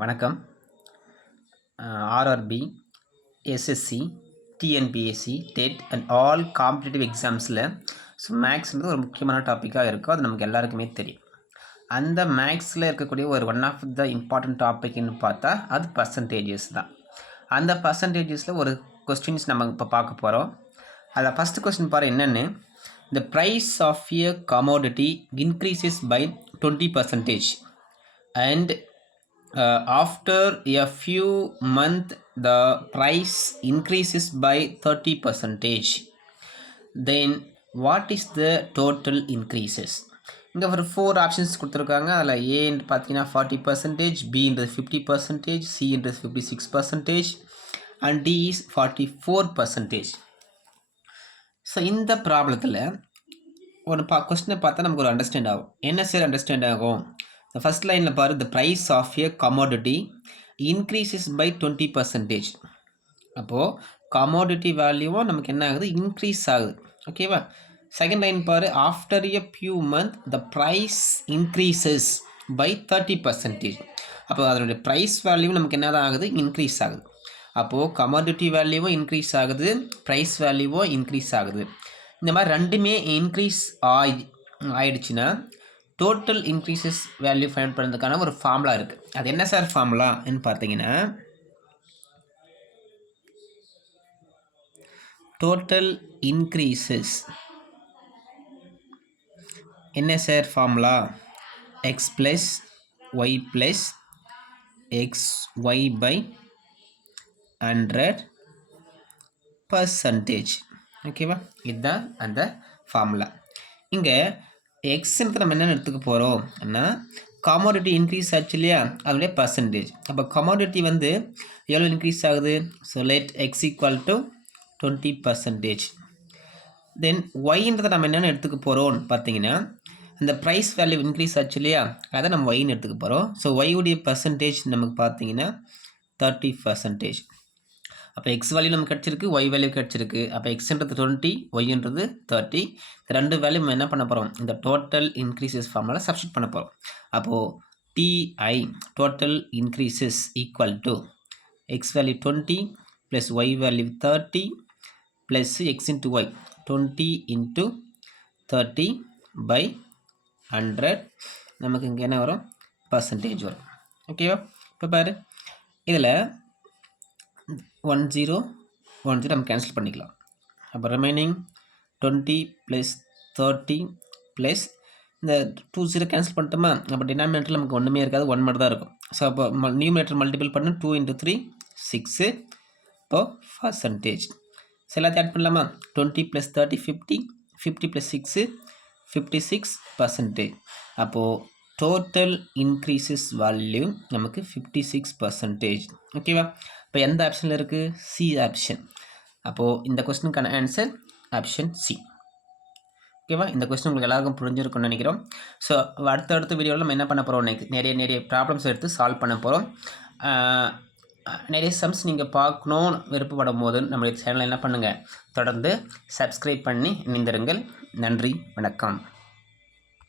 வணக்கம். RRB, SSC, TNPSC, TET and all competitive எக்ஸாம்ஸில் மேக்ஸ்ன்றது ஒரு முக்கியமான டாப்பிக்காக இருக்கும். அது நமக்கு எல்லாருக்குமே தெரியும். அந்த மேக்ஸில் இருக்கக்கூடிய ஒன் ஆஃப் த இம்பார்ட்டன்ட் டாப்பிக்னு பார்த்தா அது பர்சன்டேஜஸ் தான். அந்த பர்சன்டேஜஸில் ஒரு கொஸ்டின்ஸ் நம்ம இப்போ பார்க்க போகிறோம். அதில் ஃபஸ்ட்டு கொஸ்டின் பாரு என்னென்னு, the price of a commodity increases by 20% and after a few months the price increases by 30%, then what is the total increases? இங்கே ஒரு 4 ஆப்ஷன்ஸ் கொடுத்துருக்காங்க. அதில் ஏன்னு பார்த்தீங்கன்னா 40%, பின்றது 50%, சின்றது 56% and டி இஸ் 44%. ஸோ இந்த ப்ராப்ளத்தில் ஒரு கொஸ்டினை பார்த்தா நமக்கு ஒரு அண்டர்ஸ்டாண்ட் ஆகும். என்ன சார் அண்டர்ஸ்டாண்ட் ஆகும்? ஃபஸ்ட் லைனில் பாரு, the price of a commodity increases by 20%. அப்போது கமோடிட்டி வேல்யூவும் நமக்கு என்ன ஆகுது, இன்க்ரீஸ் ஆகுது. ஓகேவா? செகண்ட் லைன் பாரு, after a few month the price increases by 30%. அப்போ அதனுடைய ப்ரைஸ் வேல்யூவும் நமக்கு என்ன தான் ஆகுது, இன்க்ரீஸ் ஆகுது. அப்போது கமோடிட்டி வேல்யூவும் இன்க்ரீஸ் ஆகுது, ப்ரைஸ் வேல்யூவும் இன்க்ரீஸ் ஆகுது. இந்த மாதிரி ரெண்டுமே இன்க்ரீஸ் ஆயிடுச்சுன்னா டோட்டல் இன்க்ரீசஸ் வேல்யூ ஃபைண்ட் பண்ணுறதுக்கான ஒரு ஃபார்முலா இருக்குது. அது என்ன சார் ஃபார்முலான்னு பார்த்தீங்கன்னா, டோட்டல் இன்க்ரீசஸ் என்ன sir formula, x plus y plus x y by 100%. ஓகேவா? இதுதான் அந்த ஃபார்முலா. இங்கே எக்ஸ்ன்றது நம்ம என்னென்னு எடுத்துக்க போகிறோம்னா, கமோடிட்டி இன்க்ரீஸ் ஆச்சு இல்லையா, அதனுடைய பர்சன்டேஜ். அப்போ கமோடிட்டி வந்து எவ்வளோ இன்க்ரீஸ் ஆகுது, so let X equal to 20%. தென் ஒய்ன்றதை நம்ம என்னென்னு எடுத்துக்க போகிறோம்னு பார்த்தீங்கன்னா, அந்த ப்ரைஸ் வேல்யூ இன்க்ரீஸ் ஆச்சு இல்லையா, அதை நம்ம ஒய்ன்னு எடுத்துக்க போகிறோம். ஸோ ஒய்யுடைய பர்சன்டேஜ் நமக்கு பார்த்தீங்கன்னா 30%. அப்போ எக்ஸ் வேல்யூ நமக்கு கிடச்சிருக்கு, ஒய் வேல்யூ கிடச்சிருக்கு. அப்போ எக்ஸ்ன்றது 20, ஒய்ன்றது 30. ரெண்டு வேல்யூ நம்ம என்ன பண்ண போகிறோம், இந்த டோட்டல் இன்க்ரீசஸ் ஃபார்முலா சப்ஸ்டிட் பண்ண போகிறோம். அப்போது TI total increases equal to x value 20 plus y value 30 plus x into y 20 into 30 by 100. நமக்கு இங்கே என்ன வரும், பர்சன்டேஜ் வரும். ஓகேவா? இப்போ பாரு, இதில் 10 நம்ம கேன்சல் பண்ணிக்கலாம். அப்போ ரிமைனிங் 20 ப்ளஸ் 30 ப்ளஸ் இந்த 20 கேன்சல் பண்ணிட்டோமா. அப்போ டினாமினேட்டரில் நமக்கு ஒன்றுமே இருக்காது, 1 மட்டும் தான் இருக்கும். ஸோ அப்போ நியூமினேட்டர் மல்டிபிள் பண்ணு, 2 × 3 6. இப்போது பர்சன்டேஜ் எல்லாத்தையும் ஆட் பண்ணலாமா, 20 ப்ளஸ் 30 50, 50 ப்ளஸ் 6 56%. அப்போது டோட்டல் இன்க்ரீசஸ் வேல்யூ நமக்கு 56%. ஓகேவா? இப்போ எந்த ஆப்ஷனில் இருக்குது, சி ஆப்ஷன். அப்போது இந்த கொஸ்டினுக்கான ஆன்சர் ஆப்ஷன் சி. ஓகேவா? இந்த கொஸ்டின் உங்களுக்கு எல்லாருக்கும் புரிஞ்சிருக்கும்னு நினைக்கிறோம். ஸோ அடுத்த வீடியோவில் நம்ம என்ன பண்ண போகிறோம், நிறைய ப்ராப்ளம்ஸ் எடுத்து சால்வ் பண்ண போகிறோம். நிறைய சம்ஸ் நீங்கள் பார்க்கணுன்னு விருப்பப்படும் போது நம்மளுடைய சேனலை என்ன பண்ணுங்கள், தொடர்ந்து சப்ஸ்கிரைப் பண்ணி இணைந்திருங்கள். நன்றி, வணக்கம்.